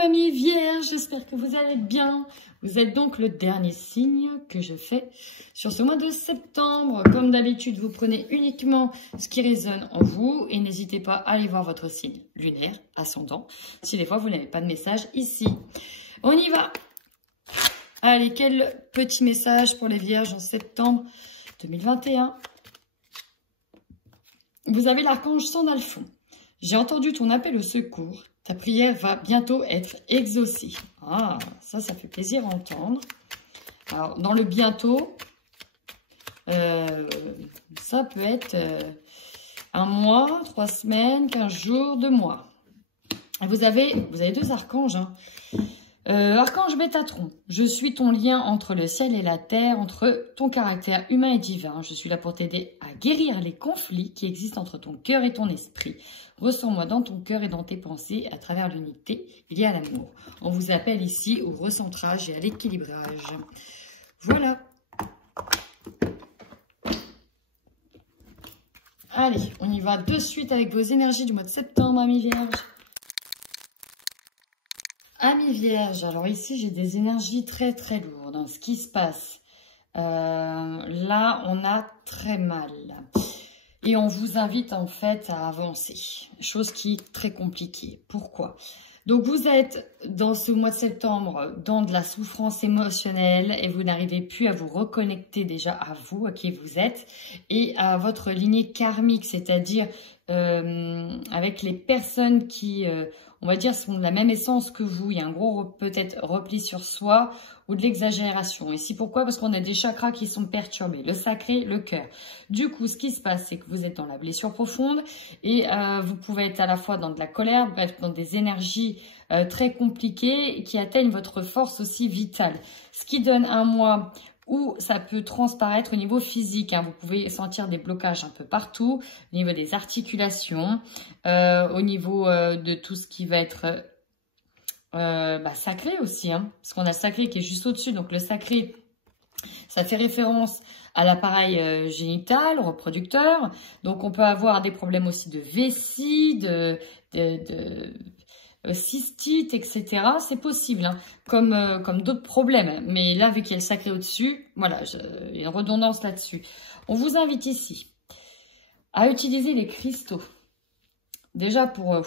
amis vierges, j'espère que vous allez bien. Vous êtes donc le dernier signe que je fais sur ce mois de septembre. Comme d'habitude, vous prenez uniquement ce qui résonne en vous et n'hésitez pas à aller voir votre signe lunaire, ascendant, si des fois vous n'avez pas de message ici. On y va. Allez, quel petit message pour les vierges en septembre 2021. Vous avez l'archange Sandalphon. J'ai entendu ton appel au secours. Ta prière va bientôt être exaucée. Ah, ça fait plaisir à entendre. Alors, dans le bientôt, ça peut être un mois, 3 semaines, 15 jours, 2 mois. Vous avez 2 archanges. Hein. Archange Métatron, je suis ton lien entre le ciel et la terre, entre ton caractère humain et divin. Je suis là pour t'aider à guérir les conflits qui existent entre ton cœur et ton esprit. Ressens-moi dans ton cœur et dans tes pensées. À travers l'unité, il y a l'amour. On vous appelle ici au recentrage et à l'équilibrage. Voilà. Allez, on y va de suite avec vos énergies du mois de septembre, amis vierges. Amis vierges, alors ici j'ai des énergies très très lourdes. Hein. Ce qui se passe, là on a très mal. Et on vous invite en fait à avancer. Chose qui est très compliquée. Pourquoi? Donc vous êtes dans ce mois de septembre dans de la souffrance émotionnelle et vous n'arrivez plus à vous reconnecter déjà à vous, à qui vous êtes et à votre lignée karmique, c'est-à-dire avec les personnes qui, on va dire, sont de la même essence que vous. Il y a un gros peut-être repli sur soi ou de l'exagération. Ici, pourquoi? Parce qu'on a des chakras qui sont perturbés, le sacré, le cœur. Du coup, ce qui se passe, c'est que vous êtes dans la blessure profonde et vous pouvez être à la fois dans de la colère, bref, dans des énergies très compliquées qui atteignent votre force aussi vitale. Ce qui donne un mois où ça peut transparaître au niveau physique. Hein. Vous pouvez sentir des blocages un peu partout, au niveau des articulations, au niveau de tout ce qui va être sacré aussi. Hein, parce qu'on a le sacré qui est juste au-dessus. Donc le sacré, ça fait référence à l'appareil génital, reproducteur. Donc on peut avoir des problèmes aussi de vessie, cystite, etc. C'est possible, hein, comme d'autres problèmes. Mais là, vu qu'il y a le sacré au-dessus, voilà, il y a une redondance là-dessus. On vous invite ici à utiliser les cristaux. Déjà pour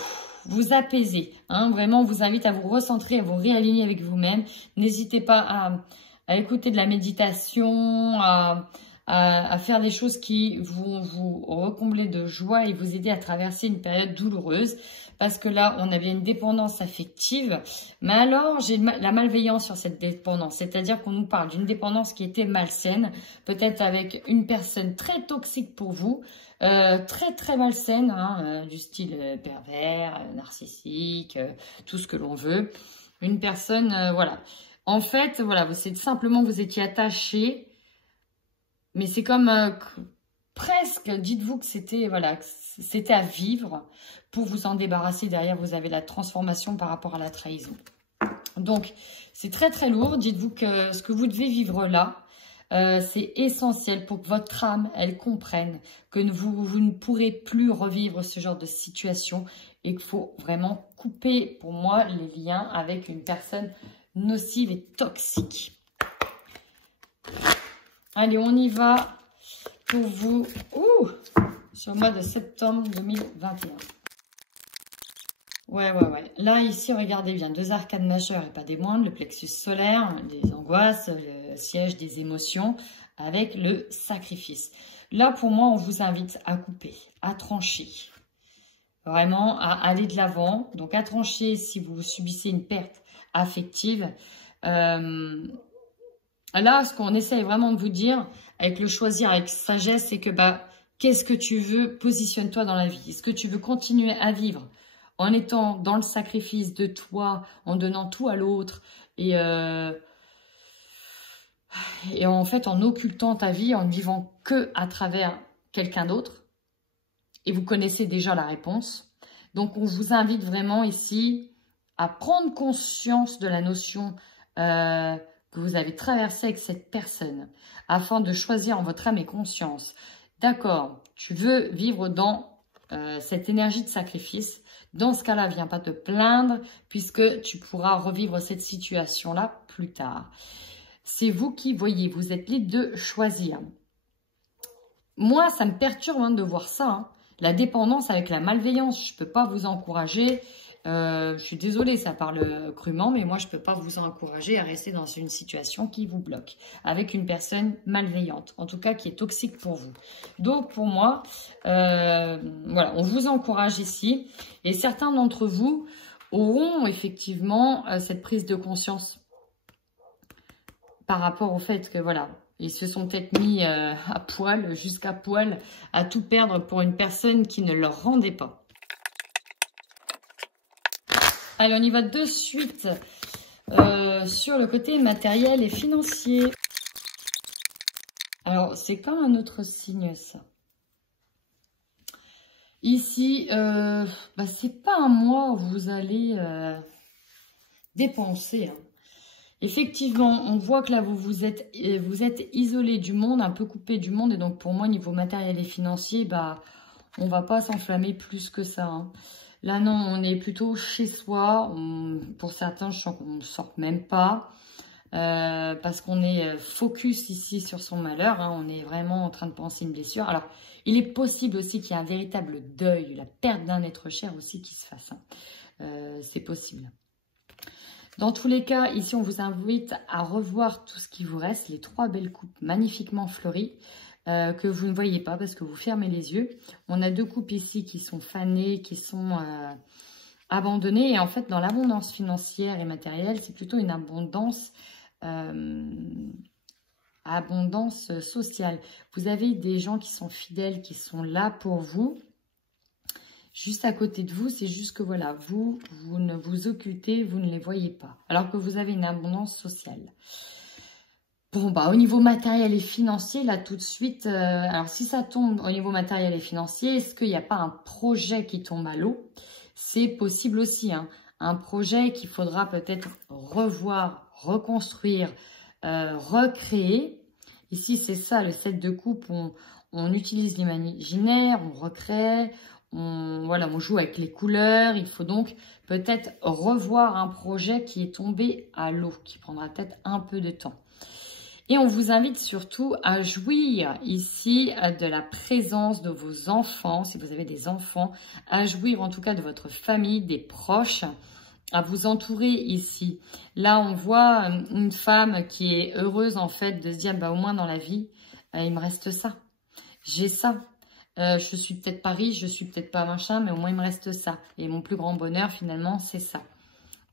vous apaiser. Hein, vraiment, on vous invite à vous recentrer, à vous réaligner avec vous-même. N'hésitez pas à écouter de la méditation, à faire des choses qui vont vous recombler de joie et vous aider à traverser une période douloureuse. Parce que là, on a bien une dépendance affective. Mais alors, j'ai la malveillance sur cette dépendance. C'est-à-dire qu'on nous parle d'une dépendance qui était malsaine. Peut-être avec une personne très toxique pour vous. Très très malsaine. Hein, du style pervers, narcissique, tout ce que l'on veut. Une personne, voilà. En fait, voilà, c'est simplement vous étiez attaché. Mais c'est comme presque, dites-vous que c'était voilà, c'était à vivre. Pour vous en débarrasser, derrière, vous avez la transformation par rapport à la trahison. Donc, c'est très très lourd. Dites-vous que ce que vous devez vivre là, c'est essentiel pour que votre âme, elle comprenne que vous ne pourrez plus revivre ce genre de situation et qu'il faut vraiment couper, pour moi, les liens avec une personne nocive et toxique. Allez, on y va pour vous sur le mois de septembre 2021. Ouais. Là, ici, regardez bien, 2 arcanes majeures et pas des moindres, le plexus solaire, les angoisses, le siège des émotions, avec le sacrifice. Là, pour moi, on vous invite à couper, à trancher. Vraiment, à aller de l'avant. Donc, à trancher si vous subissez une perte affective. Là, ce qu'on essaye vraiment de vous dire, avec le choisir avec sagesse, c'est que, qu'est-ce que tu veux? Positionne-toi dans la vie. Est-ce que tu veux continuer à vivre en étant dans le sacrifice de toi, en donnant tout à l'autre et en fait en occultant ta vie, en ne vivant que à travers quelqu'un d'autre? Et vous connaissez déjà la réponse. Donc on vous invite vraiment ici à prendre conscience de la notion que vous avez traversée avec cette personne, afin de choisir en votre âme et conscience. D'accord, tu veux vivre dans cette énergie de sacrifice. Dans ce cas-là, viens pas te plaindre puisque tu pourras revivre cette situation-là plus tard. C'est vous qui voyez, vous êtes libre de choisir. Moi, ça me perturbe hein, de voir ça. Hein. La dépendance avec la malveillance, je ne peux pas vous encourager. Je suis désolée, ça parle crûment, mais moi, je ne peux pas vous encourager à rester dans une situation qui vous bloque. Avec une personne malveillante, en tout cas qui est toxique pour vous. Donc, pour moi, voilà, on vous encourage ici. Et certains d'entre vous auront effectivement cette prise de conscience par rapport au fait que, voilà, ils se sont peut-être mis à poil, jusqu'à poil, à tout perdre pour une personne qui ne leur rendait pas. Allez, on y va de suite sur le côté matériel et financier. Alors, c'est comme un autre signe, ça. Ici, c'est pas un mois où vous allez dépenser, hein. Effectivement, on voit que là, vous êtes isolé du monde, un peu coupé du monde. Et donc, pour moi, niveau matériel et financier, on ne va pas s'enflammer plus que ça. Hein. Là, non, on est plutôt chez soi. Pour certains, je sens qu'on ne sort même pas. Parce qu'on est focus ici sur son malheur. Hein. On est vraiment en train de penser une blessure. Alors, il est possible aussi qu'il y ait un véritable deuil, la perte d'un être cher aussi qui se fasse. Hein. C'est possible. Dans tous les cas, ici, on vous invite à revoir tout ce qui vous reste, les 3 belles coupes magnifiquement fleuries que vous ne voyez pas parce que vous fermez les yeux. On a 2 coupes ici qui sont fanées, qui sont abandonnées. Et en fait, dans l'abondance financière et matérielle, c'est plutôt une abondance sociale. Vous avez des gens qui sont fidèles, qui sont là pour vous. Juste à côté de vous, c'est juste que voilà, vous ne vous occultez, vous ne les voyez pas. Alors que vous avez une abondance sociale. Bon, au niveau matériel et financier, là tout de suite, alors si ça tombe au niveau matériel et financier, est-ce qu'il n'y a pas un projet qui tombe à l'eau? C'est possible aussi, hein. Un projet qu'il faudra peut-être revoir, reconstruire, recréer. Ici, c'est ça, le 7 de coupe, on utilise l'imaginaire, on recrée. On joue avec les couleurs. Il faut donc peut-être revoir un projet qui est tombé à l'eau, qui prendra peut-être un peu de temps. Et on vous invite surtout à jouir ici de la présence de vos enfants, si vous avez des enfants, à jouir en tout cas de votre famille, des proches, à vous entourer ici. Là, on voit une femme qui est heureuse en fait de se dire, au moins dans la vie, il me reste ça, j'ai ça. Je suis peut-être pas riche, je suis peut-être pas machin, mais au moins il me reste ça. Et mon plus grand bonheur, finalement, c'est ça.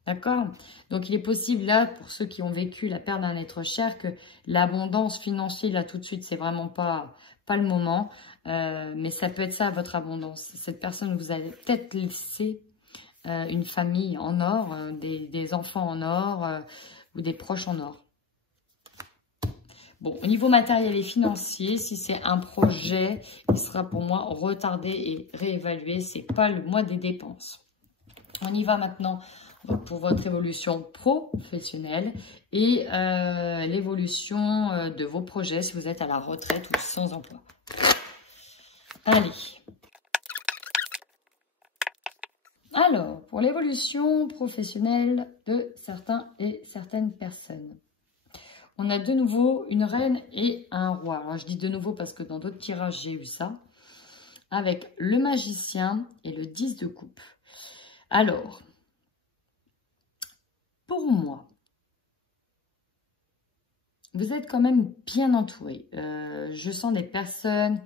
D'accord? Donc, il est possible, là, pour ceux qui ont vécu la perte d'un être cher, que l'abondance financière, là, tout de suite, c'est vraiment pas le moment. Mais ça peut être ça, votre abondance. Cette personne vous a peut-être laissé une famille en or, des enfants en or ou des proches en or. Bon, au niveau matériel et financier, si c'est un projet, il sera pour moi retardé et réévalué. Ce n'est pas le mois des dépenses. On y va maintenant pour votre évolution professionnelle et l'évolution de vos projets si vous êtes à la retraite ou sans emploi. Allez. Alors, pour l'évolution professionnelle de certains et certaines personnes. On a de nouveau une reine et un roi. Alors, je dis de nouveau parce que dans d'autres tirages, j'ai eu ça. Avec le magicien et le 10 de coupe. Alors, pour moi, vous êtes quand même bien entouré. Je sens des personnes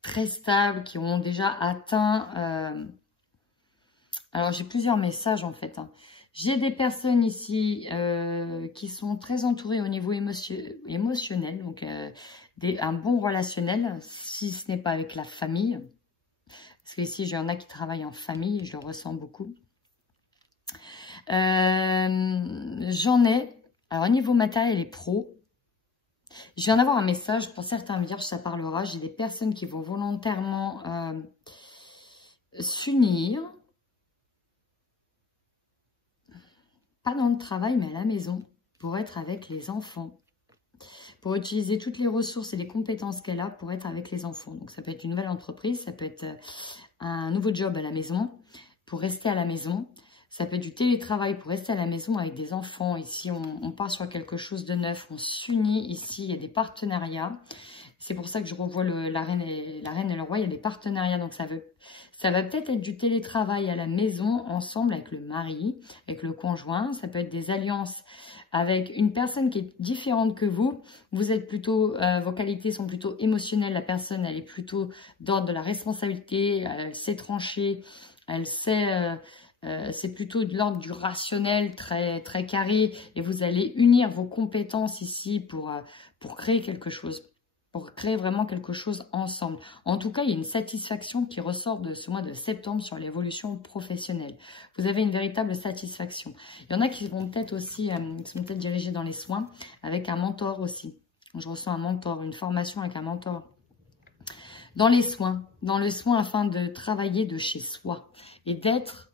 très stables qui ont déjà atteint... Alors, j'ai plusieurs messages en fait. Hein. J'ai des personnes ici qui sont très entourées au niveau émotionnel, donc un bon relationnel, si ce n'est pas avec la famille. Parce qu'ici, il y en a qui travaillent en famille, je le ressens beaucoup. J'en ai, alors au niveau matériel et pro, je viens d'avoir un message pour certains vierges, ça parlera. J'ai des personnes qui vont volontairement s'unir. Pas dans le travail, mais à la maison, pour être avec les enfants. Pour utiliser toutes les ressources et les compétences qu'elle a pour être avec les enfants. Donc, ça peut être une nouvelle entreprise, ça peut être un nouveau job à la maison, pour rester à la maison. Ça peut être du télétravail pour rester à la maison avec des enfants. Ici, on part sur quelque chose de neuf, on s'unit. Ici, il y a des partenariats. C'est pour ça que je revois la reine et le roi, il y a des partenariats. Donc, ça va peut-être être du télétravail à la maison, ensemble avec le mari, avec le conjoint. Ça peut être des alliances avec une personne qui est différente que vous. Vous êtes plutôt, vos qualités sont plutôt émotionnelles. La personne, elle est plutôt d'ordre de la responsabilité. Elle sait trancher. Elle sait... c'est plutôt de l'ordre du rationnel, très, très carré. Et vous allez unir vos compétences ici pour créer quelque chose. Pour créer vraiment quelque chose ensemble. En tout cas, il y a une satisfaction qui ressort de ce mois de septembre sur l'évolution professionnelle. Vous avez une véritable satisfaction. Il y en a qui vont peut-être aussi, qui sont peut-être dirigés dans les soins, avec un mentor aussi. Je ressens un mentor, une formation avec un mentor. Dans les soins, afin de travailler de chez soi et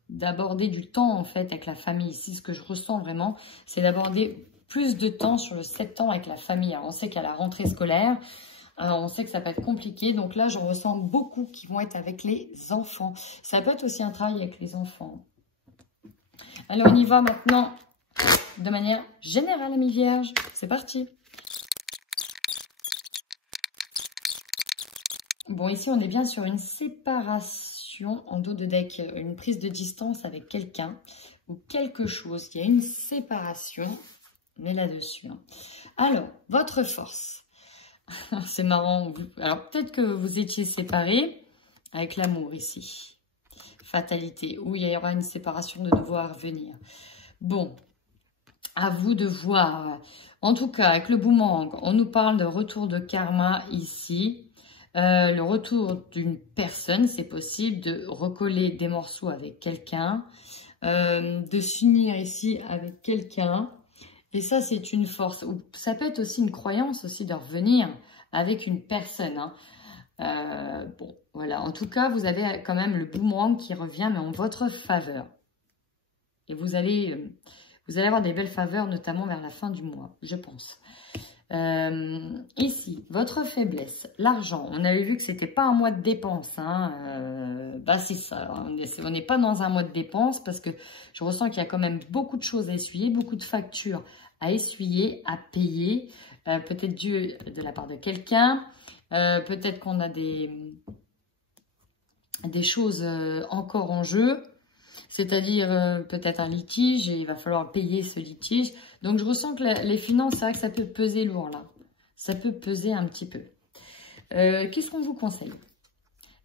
d'aborder du temps en fait avec la famille. Ici, ce que je ressens vraiment, c'est d'aborder plus de temps sur le septembre avec la famille. Alors, on sait qu'il y a la rentrée scolaire, on sait que ça peut être compliqué. Donc là, j'en ressens beaucoup qui vont être avec les enfants. Ça peut être aussi un travail avec les enfants. Alors, on y va maintenant de manière générale, amis vierges. C'est parti. Bon, ici, on est bien sur une séparation en dos de deck, une prise de distance avec quelqu'un ou quelque chose. Il y a une séparation. Mais là-dessus. Hein. Alors, votre force. C'est marrant. Alors, peut-être que vous étiez séparés avec l'amour ici. Fatalité. Où il y aura une séparation de nouveau à revenir. Bon, à vous de voir. En tout cas, avec le boomerang, on nous parle de retour de karma ici. Le retour d'une personne, c'est possible de recoller des morceaux avec quelqu'un. De s'unir ici avec quelqu'un. Et ça, c'est une force. Ça peut être aussi une croyance aussi de revenir avec une personne. Hein. Bon, voilà. En tout cas, vous avez quand même le boomerang qui revient, mais en votre faveur. Et vous allez avoir des belles faveurs, notamment vers la fin du mois, je pense. Ici, votre faiblesse, l'argent. On avait vu que c'était pas un mois de dépenses. Hein. Bah c'est ça. On n'est pas dans un mois de dépenses parce que je ressens qu'il y a quand même beaucoup de choses à essuyer, beaucoup de factures à essuyer, à payer. Peut-être dû de la part de quelqu'un. Peut-être qu'on a des choses encore en jeu. C'est-à-dire peut-être un litige et il va falloir payer ce litige. Donc, je ressens que les finances, c'est vrai que ça peut peser lourd là. Ça peut peser un petit peu. Qu'est-ce qu'on vous conseille?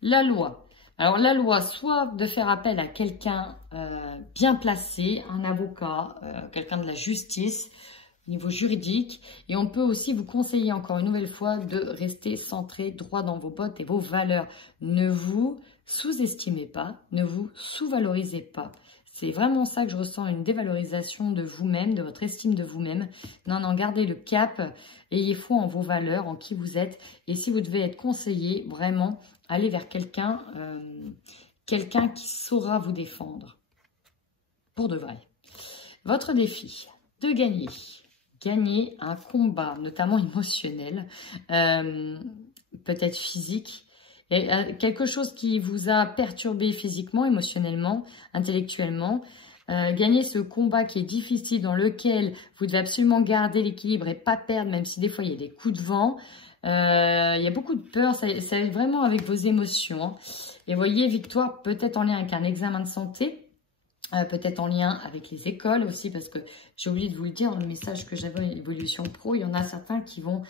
La loi. Alors, la loi, soit de faire appel à quelqu'un bien placé, un avocat, quelqu'un de la justice, au niveau juridique. Et on peut aussi vous conseiller encore une nouvelle fois de rester centré, droit dans vos bottes et vos valeurs. Ne vous sous-estimez pas, ne vous sous-valorisez pas. C'est vraiment ça que je ressens, une dévalorisation de vous-même, de votre estime de vous-même. Non, non, gardez le cap, ayez foi en vos valeurs, en qui vous êtes. Et si vous devez être conseillé, vraiment, allez vers quelqu'un qui saura vous défendre. Pour de vrai. Votre défi, de gagner. Gagner un combat, notamment émotionnel, peut-être physique. Et quelque chose qui vous a perturbé physiquement, émotionnellement, intellectuellement. Gagner ce combat qui est difficile, dans lequel vous devez absolument garder l'équilibre et pas perdre, même si des fois il y a des coups de vent. Il y a beaucoup de peur, ça est vraiment avec vos émotions. Hein. Et voyez, victoire peut-être en lien avec un examen de santé, peut-être en lien avec les écoles aussi, parce que j'ai oublié de vous le dire dans le message que j'avais à Évolution Pro, il y en a certains qui vont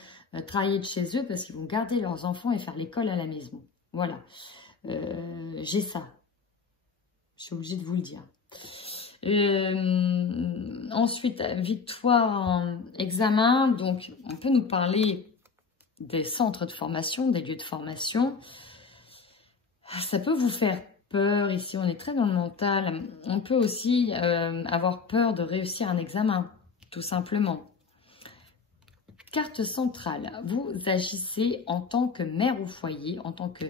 travailler de chez eux parce qu'ils vont garder leurs enfants et faire l'école à la maison. Voilà, j'ai ça. Je suis obligée de vous le dire. Ensuite, victoire en examen. Donc, on peut nous parler des centres de formation, des lieux de formation. Ça peut vous faire peur. Ici, on est très dans le mental. On peut aussi avoir peur de réussir un examen, tout simplement. Carte centrale, vous agissez en tant que mère au foyer, en tant que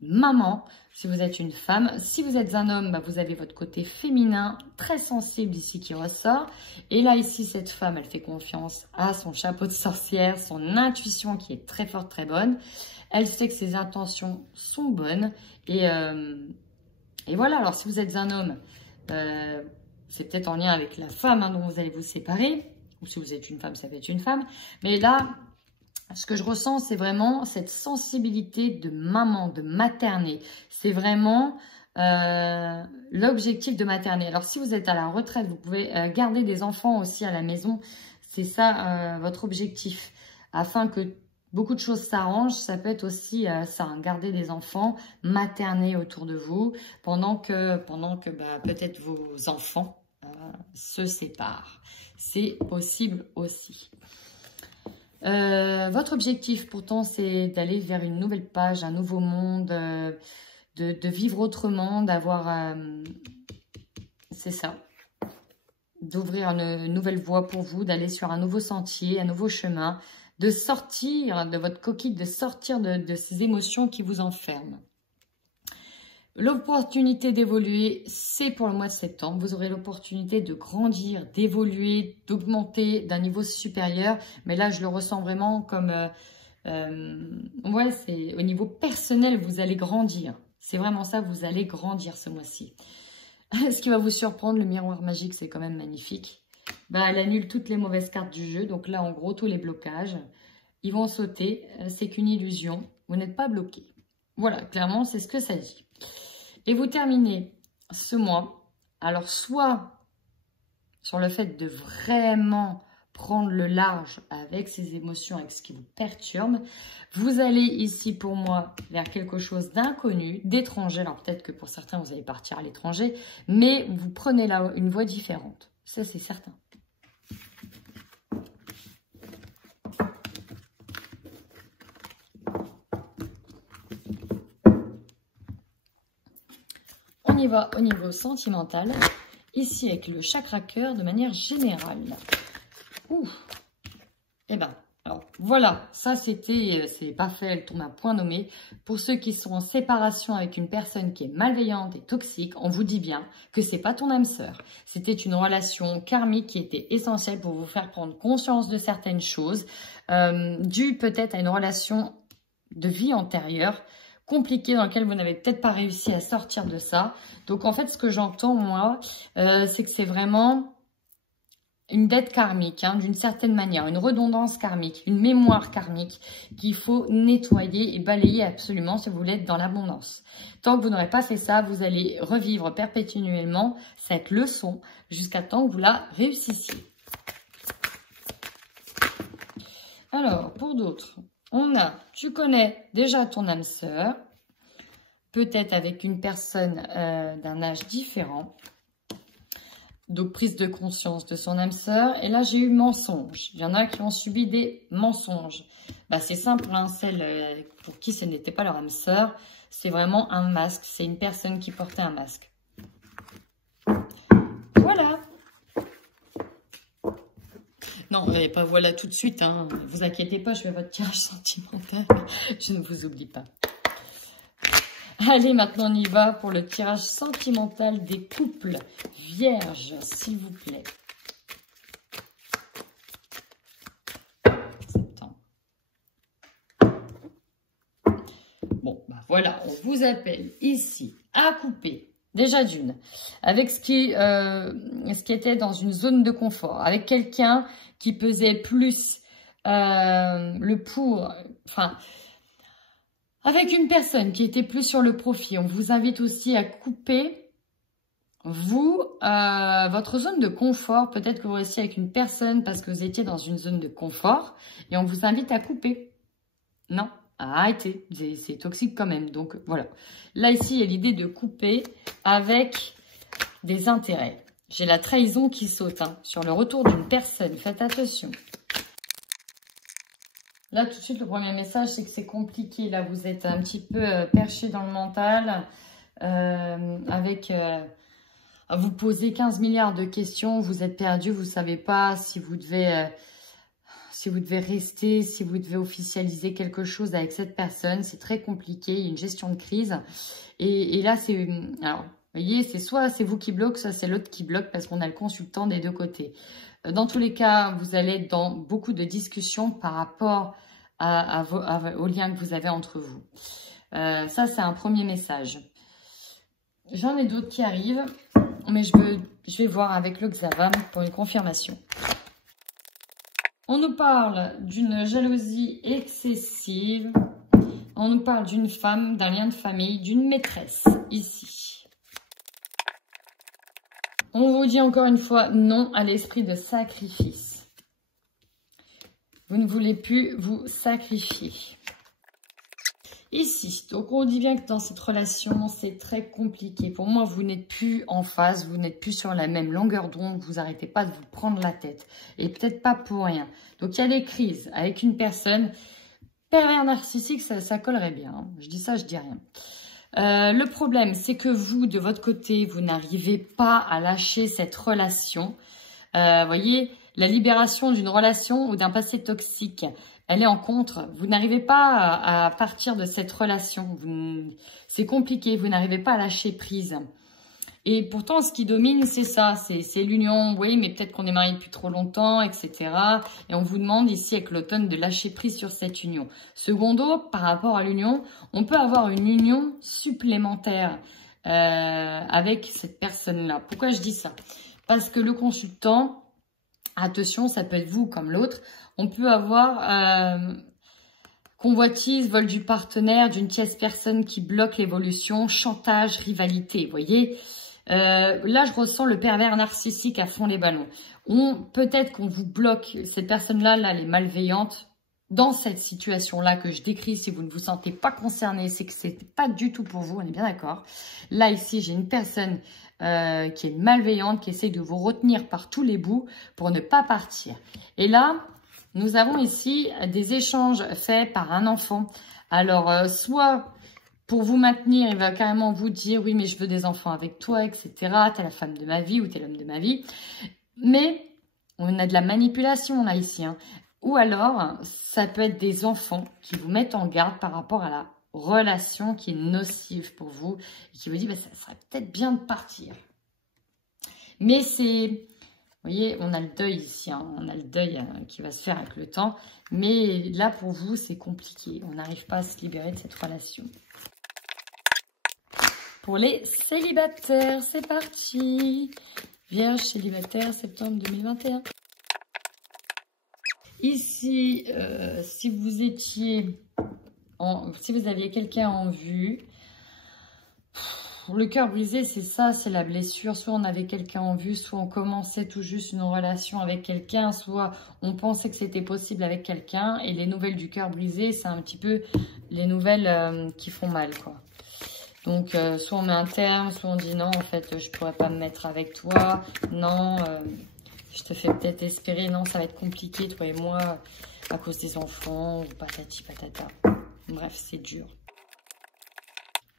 maman. Si vous êtes une femme, si vous êtes un homme, bah, vous avez votre côté féminin très sensible ici qui ressort. Et là, ici, cette femme, elle fait confiance à son chapeau de sorcière, son intuition qui est très forte, très bonne. Elle sait que ses intentions sont bonnes. Et voilà, alors si vous êtes un homme, c'est peut-être en lien avec la femme hein, dont vous allez vous séparer. Ou si vous êtes une femme, ça peut être une femme. Mais là, ce que je ressens, c'est vraiment cette sensibilité de maman, de materner. C'est vraiment l'objectif de materner. Alors, si vous êtes à la retraite, vous pouvez garder des enfants aussi à la maison. C'est ça votre objectif. Afin que beaucoup de choses s'arrangent, ça peut être aussi ça, hein, garder des enfants, materner autour de vous, pendant que bah, peut-être vos enfants se séparent. C'est possible aussi. Votre objectif, pourtant, c'est d'aller vers une nouvelle page, un nouveau monde, de vivre autrement, d'avoir... c'est ça. D'ouvrir une nouvelle voie pour vous, d'aller sur un nouveau sentier, un nouveau chemin, de sortir de votre coquille, de sortir de ces émotions qui vous enferment. L'opportunité d'évoluer, c'est pour le mois de septembre. Vous aurez l'opportunité de grandir, d'évoluer, d'augmenter d'un niveau supérieur. Mais là, je le ressens vraiment comme... ouais, c'est au niveau personnel, vous allez grandir. C'est vraiment ça, vous allez grandir ce mois-ci. Ce qui va vous surprendre, le miroir magique, c'est quand même magnifique. Bah, elle annule toutes les mauvaises cartes du jeu. Donc là, en gros, tous les blocages, ils vont sauter. C'est qu'une illusion. Vous n'êtes pas bloqué. Voilà, clairement, c'est ce que ça dit. Et vous terminez ce mois, alors soit sur le fait de vraiment prendre le large avec ces émotions, avec ce qui vous perturbe, vous allez ici pour moi vers quelque chose d'inconnu, d'étranger. Alors peut-être que pour certains vous allez partir à l'étranger, mais vous prenez là une voie différente. Ça c'est certain. On y va au niveau sentimental, ici avec le chakra cœur de manière générale. Ouh. Eh ben, alors voilà, ça c'était, c'est pas fait, elle tombe à point nommé. Pour ceux qui sont en séparation avec une personne qui est malveillante et toxique, on vous dit bien que c'est pas ton âme sœur. C'était une relation karmique qui était essentielle pour vous faire prendre conscience de certaines choses, due peut-être à une relation de vie antérieure, compliqué dans lequel vous n'avez peut-être pas réussi à sortir de ça. Donc en fait, ce que j'entends moi, c'est que c'est vraiment une dette karmique, hein, d'une certaine manière, une redondance karmique, une mémoire karmique qu'il faut nettoyer et balayer absolument si vous voulez être dans l'abondance. Tant que vous n'aurez pas fait ça, vous allez revivre perpétuellement cette leçon jusqu'à temps que vous la réussissiez. Alors, pour d'autres, on a, tu connais déjà ton âme sœur, peut-être avec une personne d'un âge différent. Donc, prise de conscience de son âme sœur. Et là, j'ai eu mensonge. Il y en a qui ont subi des mensonges. Bah, c'est simple, hein, celle pour qui ce n'était pas leur âme sœur, c'est vraiment un masque. C'est une personne qui portait un masque. Voilà. Non, pas voilà tout de suite. Hein. Vous inquiétez pas, je fais votre tirage sentimental. Je ne vous oublie pas. Allez, maintenant on y va pour le tirage sentimental des couples vierges, s'il vous plaît. Septembre. Bon, bah voilà, on vous appelle ici à couper, déjà d'une, avec ce qui était dans une zone de confort, avec quelqu'un qui pesait plus le pour, enfin... Avec une personne qui était plus sur le profit, on vous invite aussi à couper, vous, votre zone de confort. Peut-être que vous restiez avec une personne parce que vous étiez dans une zone de confort et on vous invite à couper. Non, arrêtez, c'est toxique quand même. Donc voilà. Là, ici, il y a l'idée de couper avec des intérêts. J'ai la trahison qui saute hein, sur le retour d'une personne. Faites attention. Là, tout de suite, le premier message, c'est que c'est compliqué. Là, vous êtes un petit peu perché dans le mental, avec à vous poser 15 milliards de questions. Vous êtes perdu, vous ne savez pas si vous si vous devez rester, si vous devez officialiser quelque chose avec cette personne. C'est très compliqué, il y a une gestion de crise. Et là, c'est... Alors, vous voyez, c'est soit c'est vous qui bloque, soit c'est l'autre qui bloque parce qu'on a le consultant des deux côtés. Dans tous les cas, vous allez être dans beaucoup de discussions par rapport aux liens que vous avez entre vous. Ça, c'est un premier message. J'en ai d'autres qui arrivent, mais je vais voir avec l'Oxavam pour une confirmation. On nous parle d'une jalousie excessive. On nous parle d'une femme, d'un lien de famille, d'une maîtresse, ici. On vous dit encore une fois non à l'esprit de sacrifice. Vous ne voulez plus vous sacrifier. Ici, donc on dit bien que dans cette relation, c'est très compliqué. Pour moi, vous n'êtes plus en phase, vous n'êtes plus sur la même longueur d'onde, vous n'arrêtez pas de vous prendre la tête. Et peut-être pas pour rien. Donc il y a des crises avec une personne pervers narcissique, ça collerait bien. Hein. Je dis ça, je dis rien. Le problème, c'est que vous, de votre côté, vous n'arrivez pas à lâcher cette relation. Voyez, la libération d'une relation ou d'un passé toxique, elle est en contre. Vous n'arrivez pas à partir de cette relation. C'est compliqué, vous n'arrivez pas à lâcher prise. Et pourtant, ce qui domine, c'est ça, c'est l'union. Oui, mais peut-être qu'on est marié depuis trop longtemps, etc. Et on vous demande ici, avec l'automne, de lâcher prise sur cette union. Secondo, par rapport à l'union, on peut avoir une union supplémentaire avec cette personne-là. Pourquoi je dis ça? Parce que le consultant, attention, ça peut être vous comme l'autre, on peut avoir convoitise, vol du partenaire, d'une tierce personne qui bloque l'évolution, chantage, rivalité, vous voyez. Là, je ressens le pervers narcissique à fond les ballons. Peut-être qu'on vous bloque, cette personne-là, là, elle est malveillante. Dans cette situation-là que je décris, si vous ne vous sentez pas concerné, c'est que c'est pas du tout pour vous, on est bien d'accord. Là, ici, j'ai une personne qui est malveillante, qui essaie de vous retenir par tous les bouts pour ne pas partir. Et là, nous avons ici des échanges faits par un enfant. Alors, soit pour vous maintenir, il va carrément vous dire « Oui, mais je veux des enfants avec toi, etc. T'es la femme de ma vie ou t'es l'homme de ma vie. » Mais on a de la manipulation là, ici. Hein. Ou alors, ça peut être des enfants qui vous mettent en garde par rapport à la relation qui est nocive pour vous et qui vous dit bah, « Ça serait peut-être bien de partir. » Mais c'est... Vous voyez, on a le deuil ici, hein. On a le deuil qui va se faire avec le temps. Mais là, pour vous, c'est compliqué. On n'arrive pas à se libérer de cette relation. Pour les célibataires, c'est parti. Vierge célibataire, septembre 2021. Ici, si vous aviez quelqu'un en vue, le cœur brisé, c'est ça, c'est la blessure. Soit on avait quelqu'un en vue, soit on commençait tout juste une relation avec quelqu'un, soit on pensait que c'était possible avec quelqu'un. Et les nouvelles du cœur brisé, c'est un petit peu les nouvelles qui font mal, quoi. Donc, soit on met un terme, soit on dit non, en fait, je pourrais pas me mettre avec toi. Non, je te fais peut-être espérer. Non, ça va être compliqué, toi et moi, à cause des enfants, ou patati patata. Bref, c'est dur.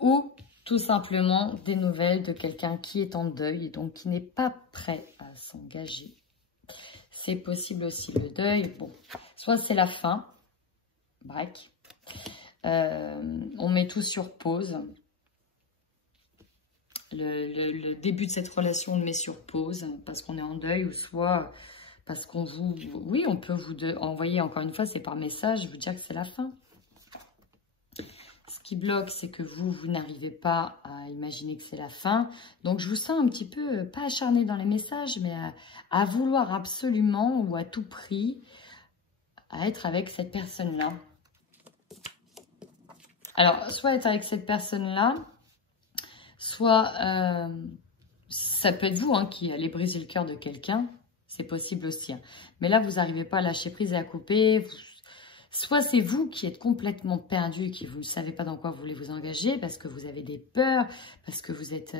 Ou tout simplement des nouvelles de quelqu'un qui est en deuil et donc qui n'est pas prêt à s'engager. C'est possible aussi. Le deuil, bon, soit c'est la fin, break. On met tout sur pause. Le début de cette relation, on le met sur pause parce qu'on est en deuil ou soit parce qu'on vous... Oui, on peut vous envoyer, encore une fois, c'est par message, vous dire que c'est la fin. Ce qui bloque, c'est que vous n'arrivez pas à imaginer que c'est la fin. Donc, je vous sens un petit peu, pas acharné dans les messages, mais à vouloir absolument ou à tout prix à être avec cette personne-là. Alors, soit être avec cette personne-là, soit ça peut être vous hein, qui allez briser le cœur de quelqu'un. C'est possible aussi. Hein. Mais là, vous n'arrivez pas à lâcher prise et à couper. Soit c'est vous qui êtes complètement perdu et qui vous ne savez pas dans quoi vous voulez vous engager parce que vous avez des peurs, parce que vous êtes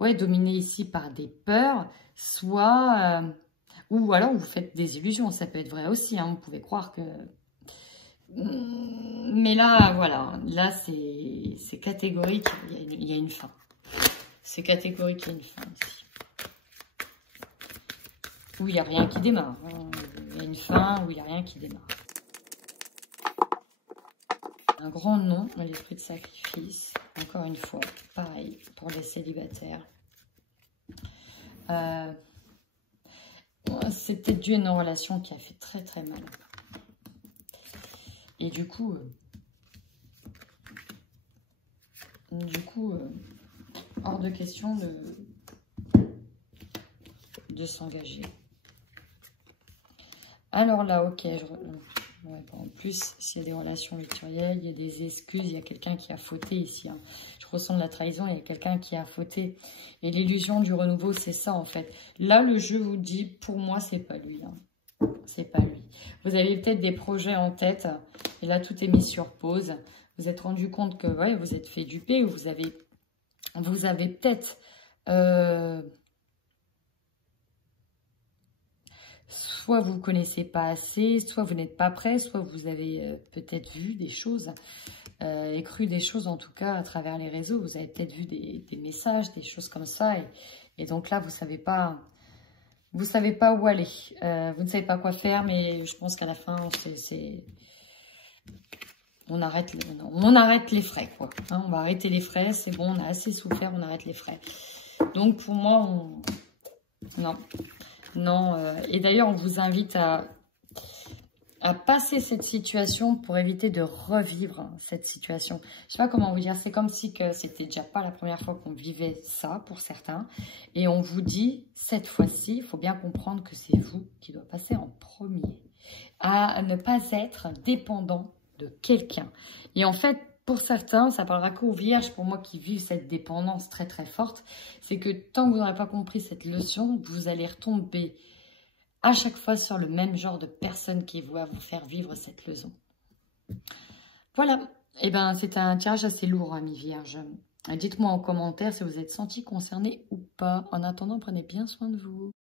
dominé ici par des peurs. Soit, ou alors vous faites des illusions. Ça peut être vrai aussi. Hein. Vous pouvez croire que... Mais là, voilà, là c'est catégorique, il y a une fin. C'est catégorique, il y a une fin ici. Où il n'y a rien qui démarre. Hein. Il y a une fin ou il n'y a rien qui démarre. Un grand non, l'esprit de sacrifice. Encore une fois, pareil pour les célibataires. C'est peut-être dû à une relation qui a fait très très mal. Et du coup, hors de question de s'engager. Alors là, ok, ouais, bon, en plus, s'il y a des relations rituelles, il y a des excuses, il y a quelqu'un qui a fauté ici. Hein. Je ressens de la trahison, il y a quelqu'un qui a fauté. Et l'illusion du renouveau, c'est ça en fait. Là, le jeu vous dit, pour moi, c'est pas lui. Hein. C'est pas lui. Vous avez peut-être des projets en tête, et là, tout est mis sur pause. Vous êtes rendu compte que ouais, vous êtes fait duper, ou vous avez peut-être... soit vous ne connaissez pas assez, soit vous n'êtes pas prêt, soit vous avez peut-être vu des choses et cru des choses en tout cas à travers les réseaux. Vous avez peut-être vu des messages, des choses comme ça. Et donc là, vous savez pas où aller. Vous ne savez pas quoi faire, mais je pense qu'à la fin, on arrête les frais, quoi. Hein, on va arrêter les frais, c'est bon, on a assez souffert, on arrête les frais. Donc pour moi, non. Non, et d'ailleurs, on vous invite à passer cette situation pour éviter de revivre cette situation. Je ne sais pas comment vous dire, c'est comme si que c'était déjà pas la première fois qu'on vivait ça pour certains. Et on vous dit, cette fois-ci, il faut bien comprendre que c'est vous qui doit passer en premier. À ne pas être dépendant de quelqu'un. Et en fait, pour certains, ça parlera qu'aux vierges, pour moi qui vivent cette dépendance très très forte, c'est que tant que vous n'aurez pas compris cette leçon, vous allez retomber à chaque fois sur le même genre de personne qui va vous faire vivre cette leçon. Voilà, et ben c'est un tirage assez lourd, amis vierges. Dites-moi en commentaire si vous êtes senti concerné ou pas. En attendant, prenez bien soin de vous.